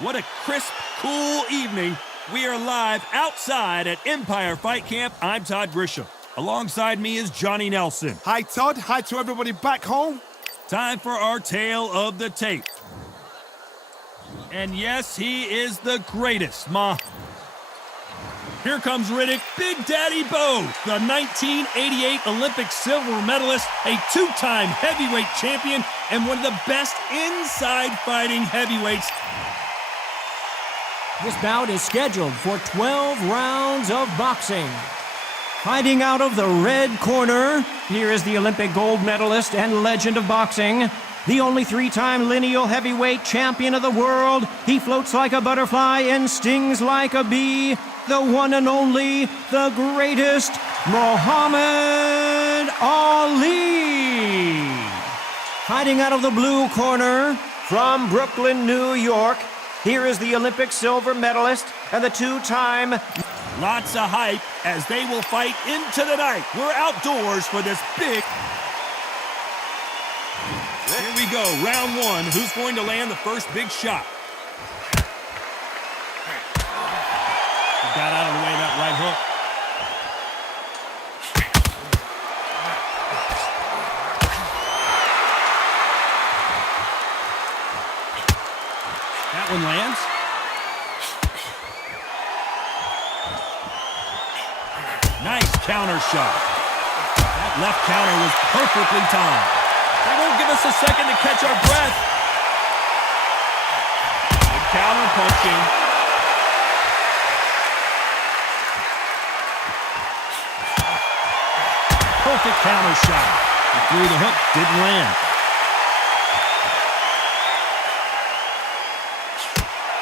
What a crisp, cool evening. We are live outside at Empire Fight Camp. I'm Todd Grisham. Alongside me is Johnny Nelson. Hi, Todd. Hi to everybody back home. Time for our tale of the tape. And yes, he is the greatest, Here comes Riddick, Big Daddy Bowe, the 1988 Olympic silver medalist, a two-time heavyweight champion, and one of the best inside fighting heavyweights. This bout is scheduled for 12 rounds of boxing. Fighting out of the red corner, here is the Olympic gold medalist and legend of boxing, the only three-time lineal heavyweight champion of the world. He floats like a butterfly and stings like a bee. The one and only, the greatest, Muhammad Ali. Fighting out of the blue corner, from Brooklyn, New York, here is the Olympic silver medalist and the two-time... Lots of hype as they will fight into the night. We're outdoors for this big... Here we go, round one. Who's going to land the first big shot? He got out of the way of that right hook. That one lands. Nice counter shot. That left counter was perfectly timed. They won't give us a second to catch our breath. Good counter punching. Perfect counter shot. He threw the hook, didn't land.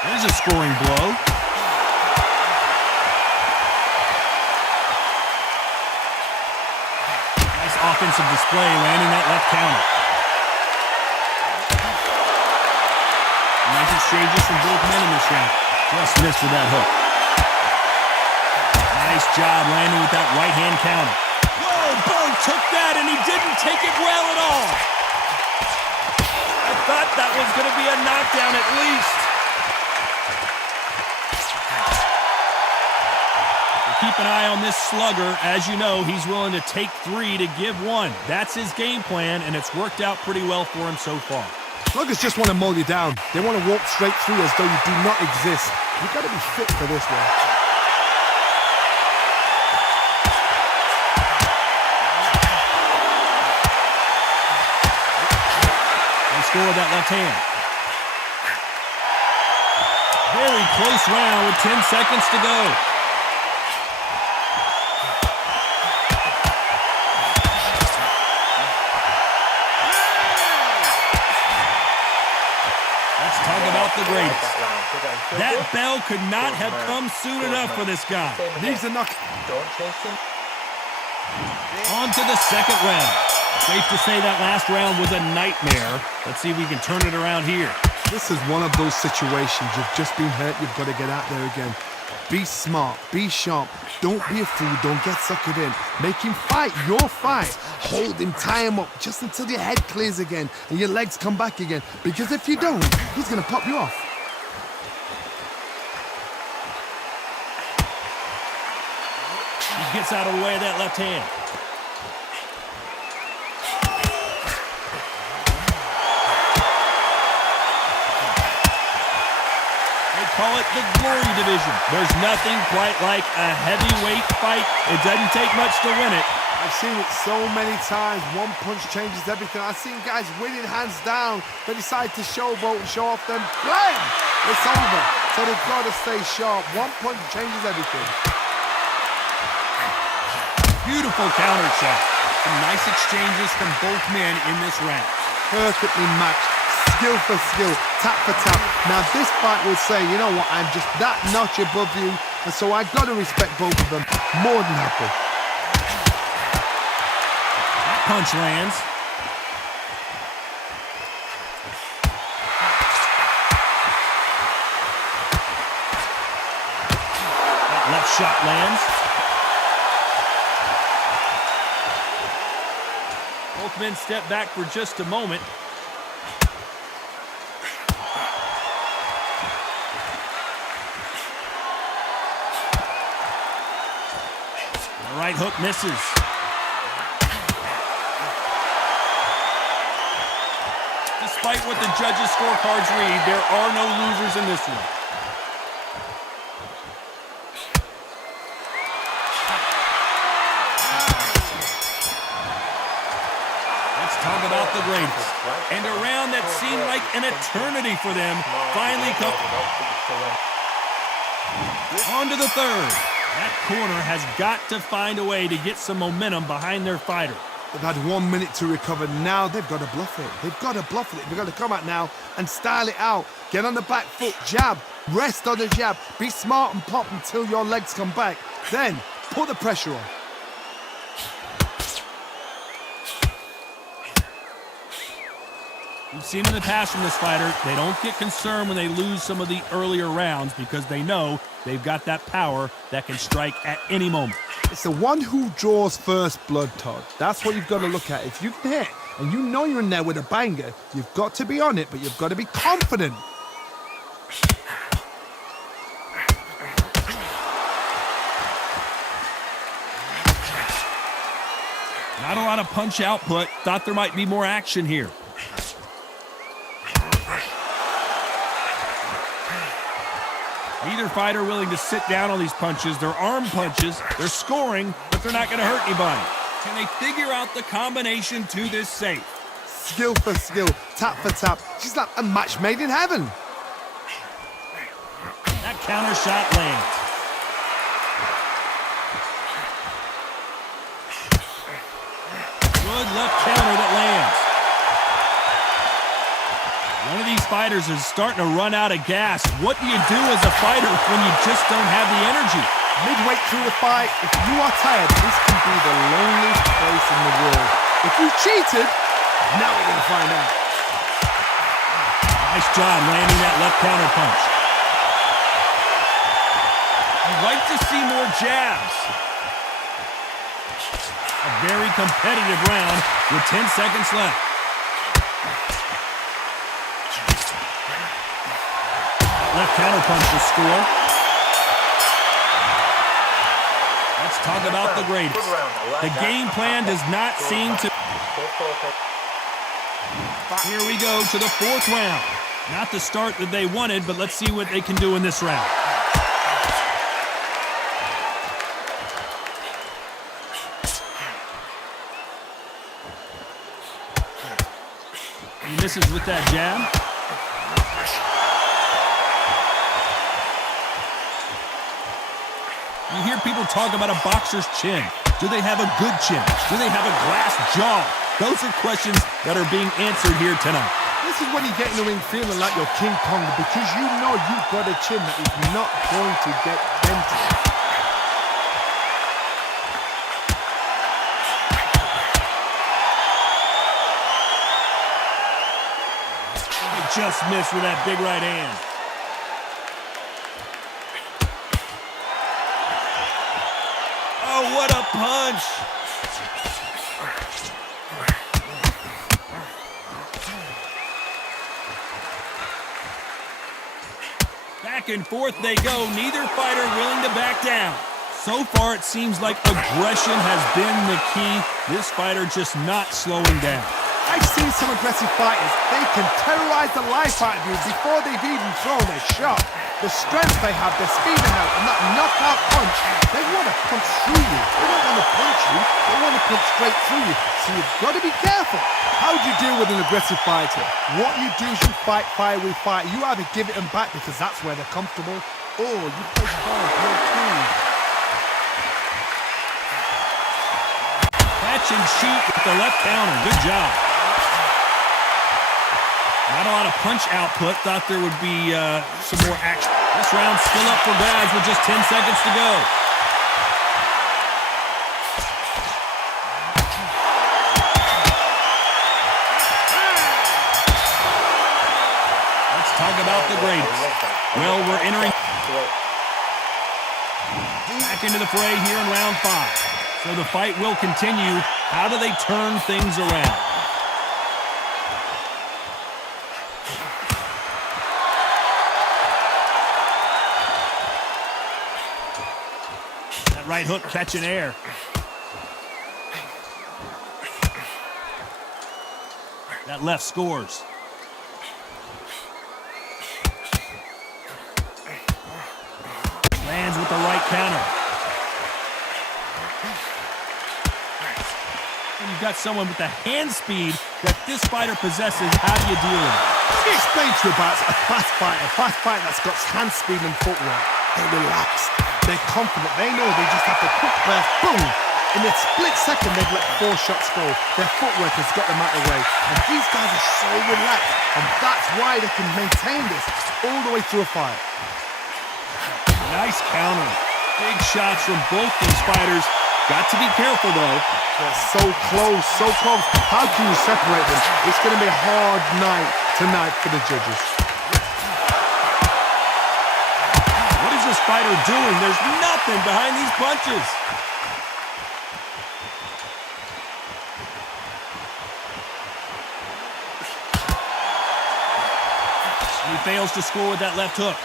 There's a scoring blow. Nice offensive display, landing that left counter. Nice exchanges from both men in this round. Just missed with that hook. Nice job landing with that right-hand counter. Whoa, Bowe took that and he didn't take it well at all. I thought that was going to be a knockdown at least. Keep an eye on this slugger. As you know, he's willing to take three to give one. That's his game plan, and it's worked out pretty well for him so far. Sluggers just want to mow you down. They want to walk straight through as though you do not exist. You've got to be fit for this one. Nice score with that left hand. Very close round with 10 seconds to go. Talk about the greatest. That bell could not have come soon enough for this guy. Needs a knock. On to the second round. Safe to say that last round was a nightmare. Let's see if we can turn it around here. This is one of those situations. You've just been hurt. You've got to get out there again. Be smart. Be sharp. Don't be a fool. Don't get suckered in. Make him fight your fight. Hold him, tie him up just until your head clears again and your legs come back again. Because if you don't, he's going to pop you off. He gets out of the way of that left hand. Call it the glory division. There's nothing quite like a heavyweight fight. It doesn't take much to win it. I've seen it so many times. One punch changes everything. I've seen guys winning hands down. They decide to showboat and show off them. Blam! It's over. So they've got to stay sharp. One punch changes everything. Beautiful counter shot. Some nice exchanges from both men in this round. Perfectly matched. Skill for skill, tap for tap. Now this fight will say, you know what, I'm just that notch above you, and so I've got to respect both of them. More than happy. That punch lands. That left shot lands. Both men step back for just a moment. Right hook misses. Despite what the judges' scorecards read, there are no losers in this one. Let's talk about the greatest. And a round that seemed like an eternity for them finally comes. On to the third. That corner has got to find a way to get some momentum behind their fighter. They've had 1 minute to recover. Now they've got to bluff it. They've got to bluff it. They've got to come out now and style it out. Get on the back foot, jab, rest on the jab. Be smart and pop until your legs come back. Then put the pressure on. We've seen in the past from this fighter, they don't get concerned when they lose some of the earlier rounds because they know they've got that power that can strike at any moment. It's the one who draws first blood, Todd. That's what you've got to look at. If you can hit and you know you're in there with a banger, you've got to be on it, but you've got to be confident. Not a lot of punch output. Thought there might be more action here. Neither fighter willing to sit down on these punches. They're arm punches. They're scoring, but they're not going to hurt anybody. Can they figure out the combination to this safe? Skill for skill, tap for tap. She's like a match made in heaven. That counter shot lands. Good left counter that lands. One of these fighters is starting to run out of gas. What do you do as a fighter when you just don't have the energy? Midway through the fight, if you are tired, this can be the loneliest place in the world. If you cheated, now we're going to find out. Nice job landing that left counter punch. You'd like to see more jabs. A very competitive round with 10 seconds left. Left counter punch to score. Let's talk about the greatest. The game plan does not seem to... Here we go to the fourth round. Not the start that they wanted, but let's see what they can do in this round. He misses with that jab. You hear people talk about a boxer's chin. Do they have a good chin? Do they have a glass jaw? Those are questions that are being answered here tonight. This is when you get in the ring feeling like you're King Kong because you know you've got a chin that is not going to get dented. He just missed with that big right hand. Oh, what a punch! Back and forth they go, neither fighter willing to back down. So far, it seems like aggression has been the key. This fighter just not slowing down. I've seen some aggressive fighters. They can terrorize the life out of you before they've even thrown a shot. The strength they have, the speed they have, and that knockout punch, they want to punch through you. They don't want to punch you, they want to punch straight through you. So you've got to be careful. How do you deal with an aggressive fighter? What you do is you fight fire with fire. You either give it them back because that's where they're comfortable, or you play fire, play cool. Catch and shoot with the left counter. Good job. Not a lot of punch output. Thought there would be some more action. This round's still up for grabs with just 10 seconds to go. Let's talk about the greatest. Well, we're entering back into the fray here in round 5. So the fight will continue. How do they turn things around? That right hook catching air. That left scores. Lands with the right counter. And you've got someone with the hand speed that this fighter possesses. How do you deal with it? Let me explain to you about a fast fighter that's got hand speed and footwork. They're relaxed. They're confident. They know they just have to quick burst, boom. In a split second, they've let 4 shots go. Their footwork has got them out of the way. And these guys are so relaxed. And that's why they can maintain this all the way through a fight. Nice counter. Big shots from both these fighters. Got to be careful, though. They're so close, so close. How can you separate them? It's going to be a hard night tonight for the judges. What is this fighter doing? There's nothing behind these punches. And he fails to score with that left hook.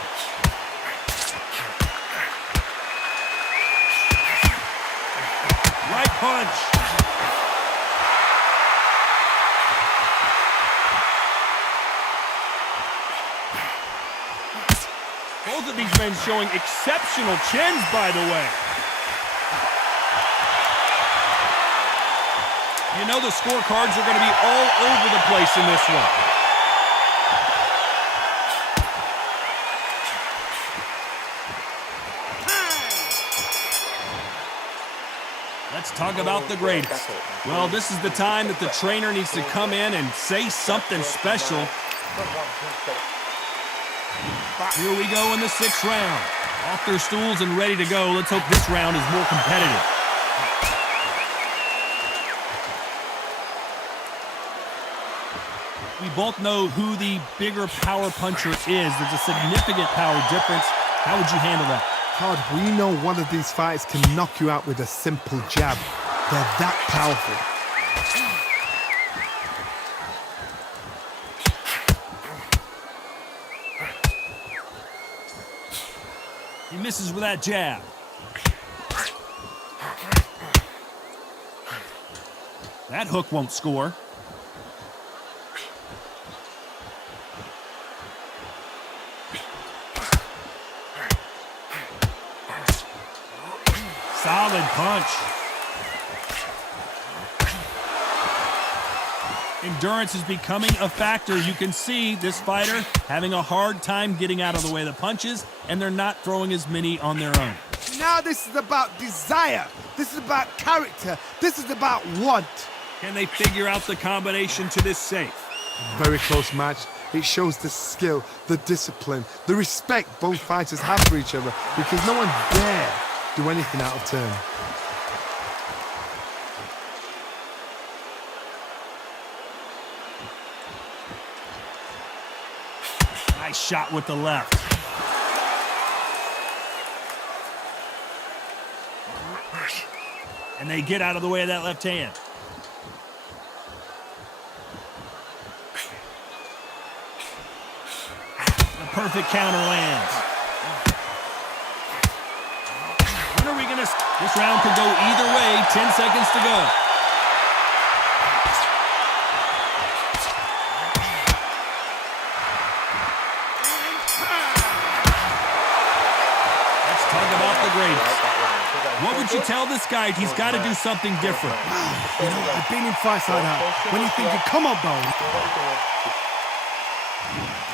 Right punch. Both of these men showing exceptional chins, by the way. You know the scorecards are going to be all over the place in this one. Let's talk about the greatest. Well, this is the time that the trainer needs to come in and say something special. Here we go in the 6th round. Off their stools and ready to go. Let's hope this round is more competitive. We both know who the bigger power puncher is. There's a significant power difference. How would you handle that? Todd, we know one of these fighters can knock you out with a simple jab. They're that powerful. He misses with that jab. That hook won't score. Solid punch. Endurance is becoming a factor. You can see this fighter having a hard time getting out of the way of the punches, and they're not throwing as many on their own. Now this is about desire. This is about character. This is about want. Can they figure out the combination to this safe? Very close match. It shows the skill, the discipline, the respect both fighters have for each other, because no one dare do anything out of turn. Nice shot with the left. And they get out of the way of that left hand. The perfect counter lands. When are we gonna... This round could go either way. 10 seconds to go. Let's talk about the greatest. What would you tell this guy? He's got to do something different. You know, I've been in fights like that. When you're thinking, come on, Bowe.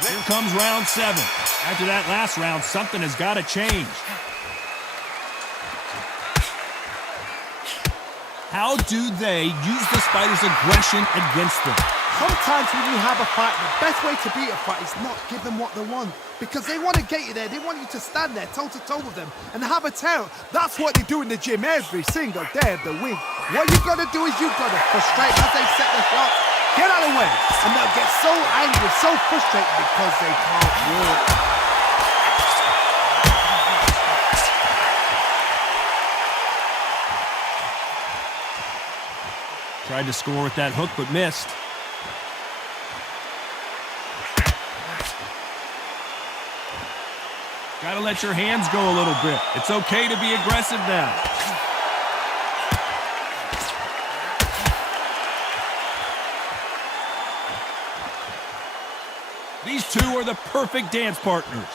Here comes round 7. After that last round, something has got to change. How do they use this fighter's aggression against them? Sometimes when you have a fight, the best way to beat a fight is not give them what they want. Because they want to get you there. They want you to stand there toe-to-toe with them and have a terror. That's what they do in the gym every single day of the week. What you got to do is you got to frustrate as they set the shots. Get out of the way. And they'll get so angry, so frustrated because they can't walk. Tried to score with that hook, but missed. Gotta let your hands go a little bit. It's okay to be aggressive now. These two are the perfect dance partners.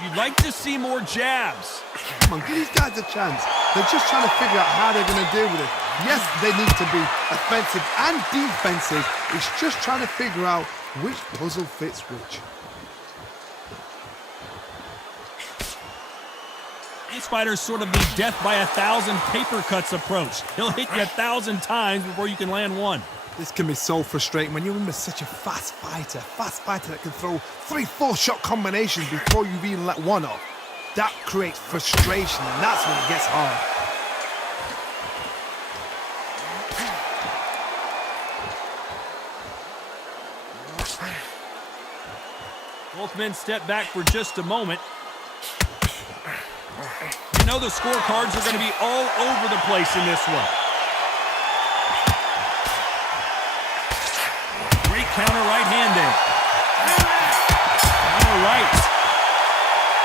You'd like to see more jabs. Come on, give these guys a chance. They're just trying to figure out how they're going to deal with it. Yes, they need to be offensive and defensive. It's just trying to figure out which puzzle fits which. This fighter's sort of the death by 1,000 paper cuts approach. He'll hit you 1,000 times before you can land one. This can be so frustrating when you're in with such a fast fighter that can throw 3-4 shot combinations before you've even let one off. That creates frustration, and that's when it gets hard. Both men step back for just a moment. You know the scorecards are going to be all over the place in this one. Great counter right hand there. All right.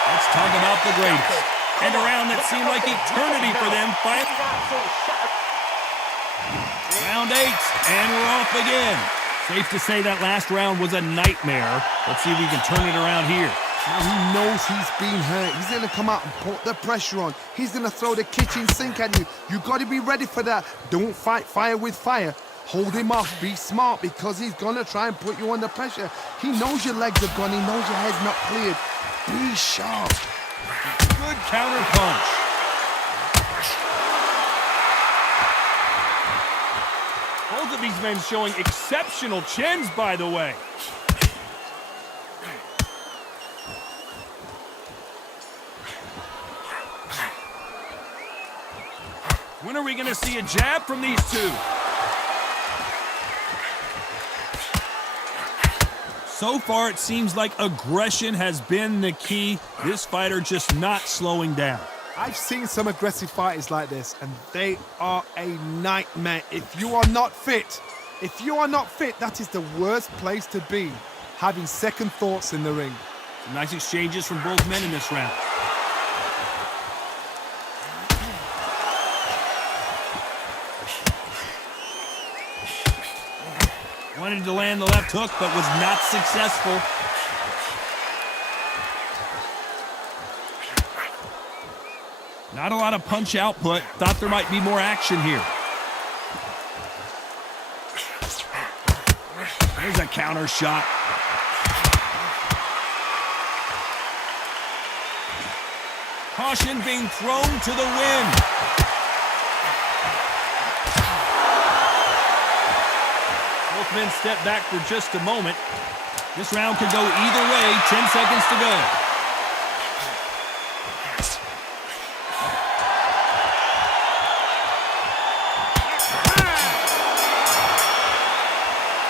Let's talk about the greatest. And a round that seemed like eternity for them. Round 8, and we're off again. Safe to say that last round was a nightmare. Let's see if we can turn it around here. Now he knows he's been hurt. He's going to come out and put the pressure on. He's going to throw the kitchen sink at you. You got to be ready for that. Don't fight fire with fire. Hold him off. Be smart, because he's going to try and put you under pressure. He knows your legs are gone. He knows your head's not cleared. Be sharp. Good counter punch. Both of these men showing exceptional chins, by the way. When are we going to see a jab from these two? So far, it seems like aggression has been the key. This fighter just not slowing down. I've seen some aggressive fighters like this, and they are a nightmare. If you are not fit, that is the worst place to be, having second thoughts in the ring. Some nice exchanges from both men in this round. Wanted to land the left hook, but was not successful. Not a lot of punch output. Thought there might be more action here. There's a counter shot. Caution being thrown to the wind. Both men step back for just a moment. This round could go either way. 10 seconds to go.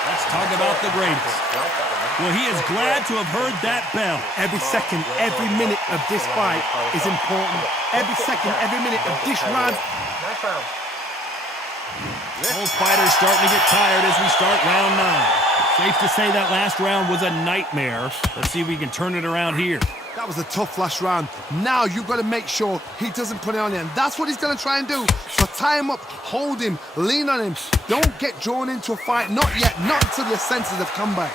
Let's talk about the greatest. Well, he is glad to have heard that bell. Every second, every minute of this fight is important. Every second, every minute of this round. Nice round. Both fighters starting to get tired as we start round 9. Safe to say that last round was a nightmare. Let's see if we can turn it around here. That was a tough last round. Now you've got to make sure he doesn't put it on you, and that's what he's going to try and do. So tie him up, hold him, lean on him. Don't get drawn into a fight. Not yet. Not until your senses have come back.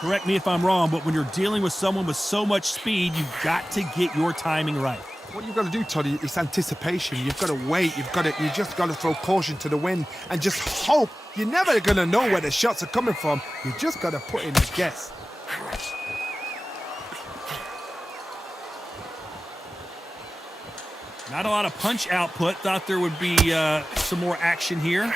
Correct me if I'm wrong, but when you're dealing with someone with so much speed, you've got to get your timing right. What you've got to do, Toddy, is anticipation. You've got to wait. You just got to throw caution to the wind and just hope. You're never going to know where the shots are coming from. You just got to put in a guess. Not a lot of punch output. Thought there would be some more action here.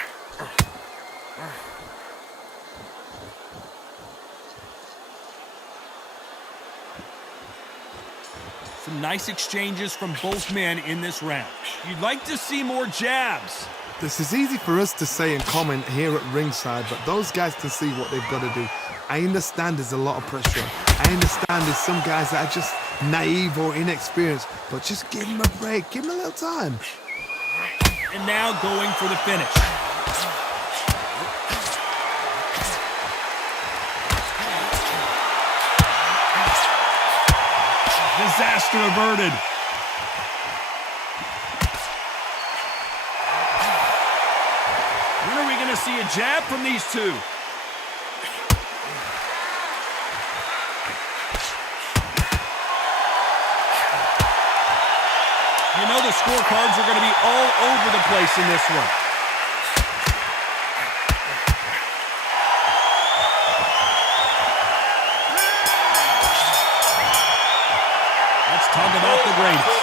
Some nice exchanges from both men in this round. You'd like to see more jabs. This is easy for us to say and comment here at ringside, but those guys can see what they've got to do. I understand there's a lot of pressure. I understand there's some guys that are just naive or inexperienced, but just give them a break. Give them a little time. And now going for the finish. Disaster averted. jab from these two. You know the scorecards are going to be all over the place in this one. Let's talk about the greatest.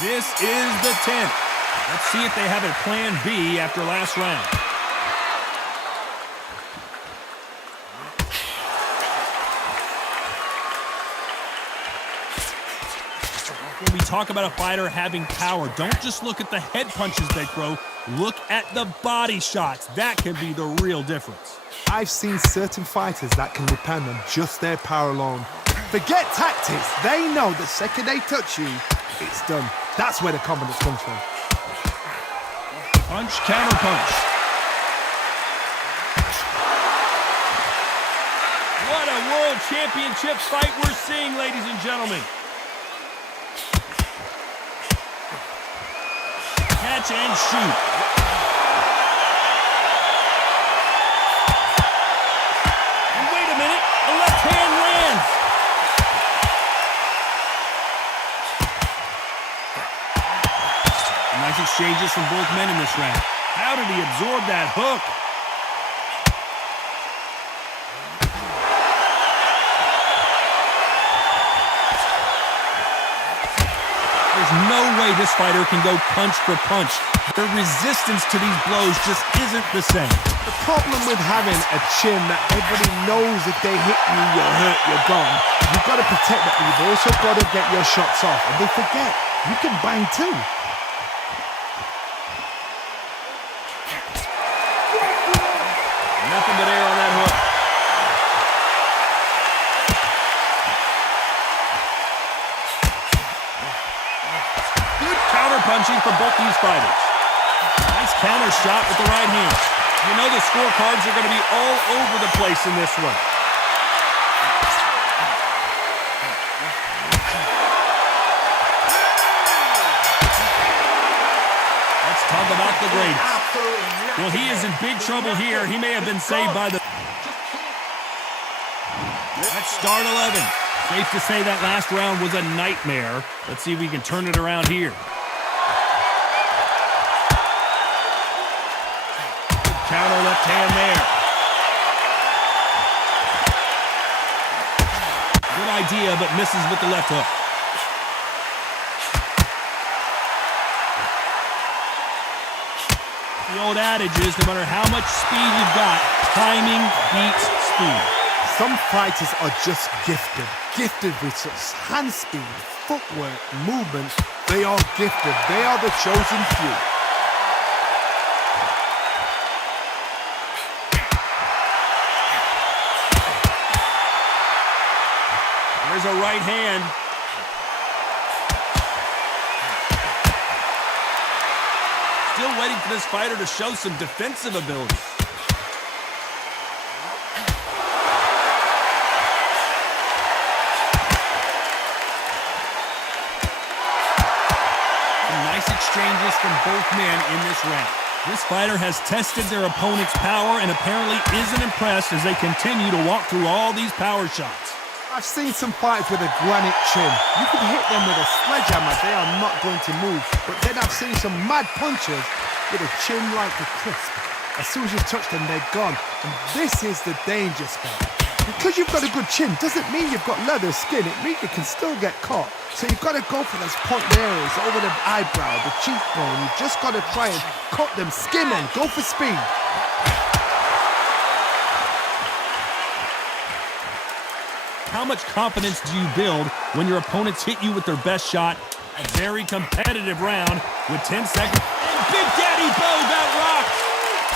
This is the 10th. Let's see if they have a plan B after last round. When we talk about a fighter having power, don't just look at the head punches they throw. Look at the body shots. That can be the real difference. I've seen certain fighters that can depend on just their power alone. Forget tactics. They know the second they touch you, it's done. That's where the confidence comes from. Punch, counter punch. What a world championship fight we're seeing, ladies and gentlemen. Catch and shoot. And wait a minute, the left hand lands. Nice exchanges from both men in this round. How did he absorb that hook? There's no way this fighter can go punch for punch. The resistance to these blows just isn't the same. The problem with having a chin that everybody knows if they hit you, you're hurt, you're gone. You've got to protect that, but you've also got to get your shots off. And they forget, you can bang too. Nothing but air on that hook. Good counter punching for both these fighters. Nice counter shot with the right hand. You know the scorecards are going to be all over the place in this one. Let's talk about the greatest. Well, he is in big trouble here. He may have been saved by the... Let's start 11. Safe to say that last round was a nightmare. Let's see if we can turn it around here. Counter left hand there. Good idea, but misses with the left hook. The old adage is, no matter how much speed you've got, timing beats speed. Some fighters are just gifted. Gifted with such hand speed, footwork, movement. They are gifted. They are the chosen few. There's a right hand. Still waiting for this fighter to show some defensive ability. Some nice exchanges from both men in this round. This fighter has tested their opponent's power and apparently isn't impressed as they continue to walk through all these power shots. I've seen some fighters with a granite chin. You can hit them with a sledgehammer, they are not going to move. But then I've seen some mad punchers with a chin like a crisp. As soon as you touch them, they're gone. And this is the danger spot. Because you've got a good chin doesn't mean you've got leather skin. It means you can still get caught. So you've got to go for those point areas over the eyebrow, the cheekbone. You've just got to try and cut them, skim them, go for speed. How much confidence do you build when your opponents hit you with their best shot? A very competitive round with 10 seconds. And Big Daddy Bowe got rocked.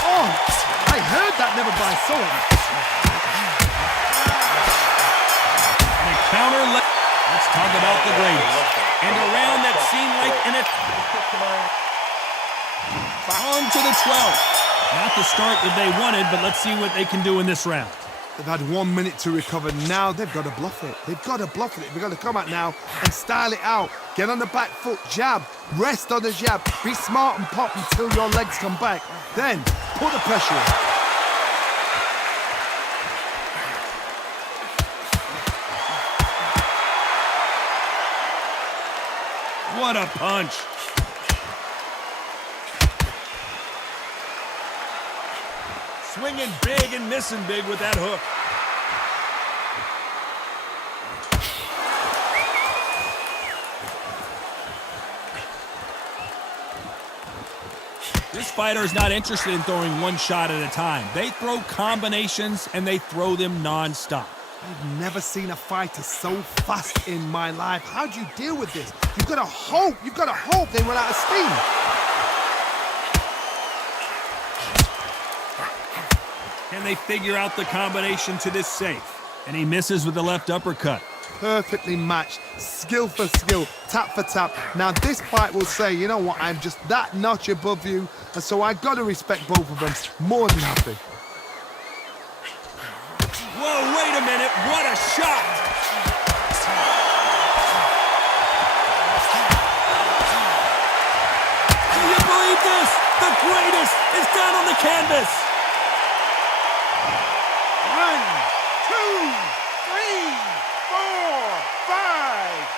Oh, I heard that never by soul. And a counter left. Let's talk about the greatest. And a round that seemed like an... On to the 12th. Not the start that they wanted, but let's see what they can do in this round. They've had 1 minute to recover. Now they've got to bluff it. They've got to bluff it. They've got to come out now and style it out. Get on the back foot, jab, rest on the jab. Be smart and pop until your legs come back. Then put the pressure on. What a punch. Swinging big and missing big with that hook. This fighter is not interested in throwing one shot at a time. They throw combinations and they throw them non-stop. I've never seen a fighter so fast in my life. How do you deal with this? You've got to hope they run out of steam. Can they figure out the combination to this safe? And he misses with the left uppercut. Perfectly matched, skill for skill, tap for tap. Now this fight will say, you know what, I'm just that notch above you, and so I got to respect both of them more than happy. Whoa, wait a minute, what a shot! Do you believe this? The greatest is down on the canvas! 1, 2, 3, 4, 5.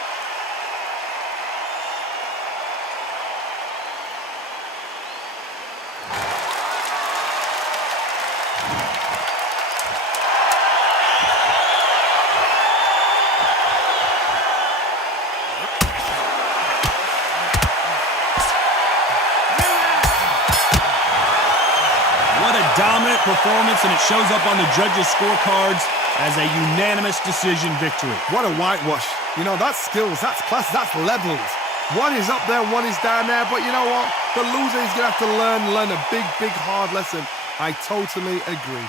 Dominant performance, and it shows up on the judges' scorecards as a unanimous decision victory. What a whitewash. You know, that's skills, that's class, that's levels. One is up there, one is down there, but you know what? The loser is going to have to learn a big, hard lesson. I totally agree.